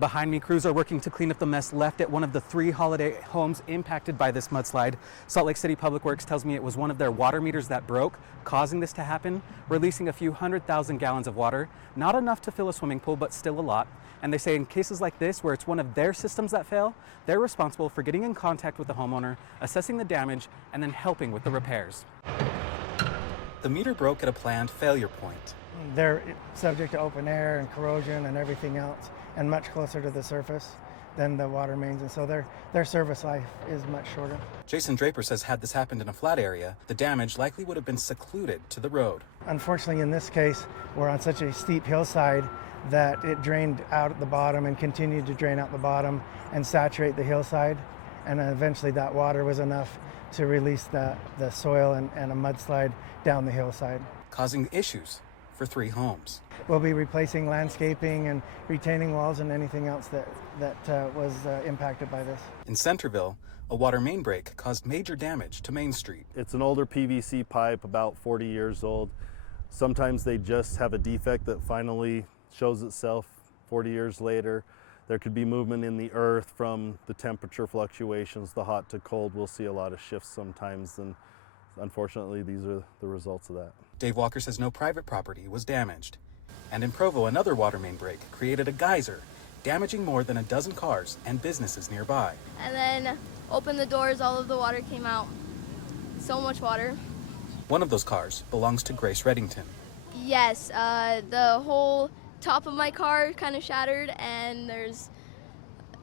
Behind me, crews are working to clean up the mess left at one of the 3 Hollady homes impacted by this mudslide. Salt Lake City Public Works tells me it was one of their water meters that broke, causing this to happen, releasing a few 100,000 gallons of water. Not enough to fill a swimming pool, but still a lot. And they say in cases like this, where it's one of their systems that fail, they're responsible for getting in contact with the homeowner, assessing the damage, and then helping with the repairs. The meter broke at a planned failure point. They're subject to open air and corrosion and everything else, and much closer to the surface than the water mains, and so their service life is much shorter. Jason Draper says had this happened in a flat area, the damage likely would have been secluded to the road. Unfortunately, in this case, we're on such a steep hillside that it drained out at the bottom and continued to drain out the bottom and saturate the hillside, and eventually that water was enough to release the soil and a mudslide down the hillside, causing issues for 3 homes. We'll be replacing landscaping and retaining walls and anything else that was impacted by this. In Centerville, a water main break caused major damage to Main Street. It's an older PVC pipe, about 40 years old. Sometimes they just have a defect that finally shows itself 40 years later. There could be movement in the earth from the temperature fluctuations, the hot to cold. We'll see a lot of shifts sometimes, and unfortunately these are the results of that. Dave Walker says no private property was damaged. And in Provo, another water main break created a geyser, damaging more than a dozen cars and businesses nearby. And then opened the doors, all of the water came out. So much water. One of those cars belongs to Grace Reddington. Yes, the whole top of my car kind of shattered, and there's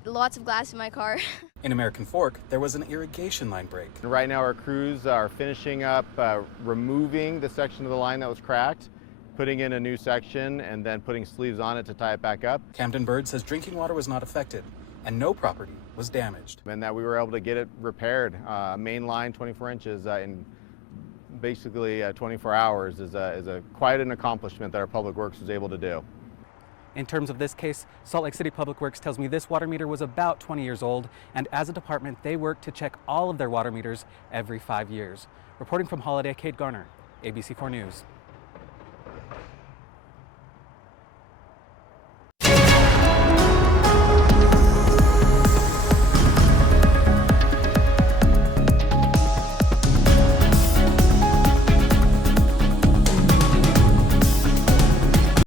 lots of glass in my car. In American Fork, there was an irrigation line break. Right now our crews are finishing up removing the section of the line that was cracked, putting in a new section, and then putting sleeves on it to tie it back up. Camden Bird says drinking water was not affected and no property was damaged. And that we were able to get it repaired. Main line 24 inches in basically 24 hours is quite an accomplishment that our Public Works was able to do. In terms of this case, Salt Lake City Public Works tells me this water meter was about 20 years old, and as a department, they work to check all of their water meters every 5 years. Reporting from Hollady, Kate Garner, ABC4 News.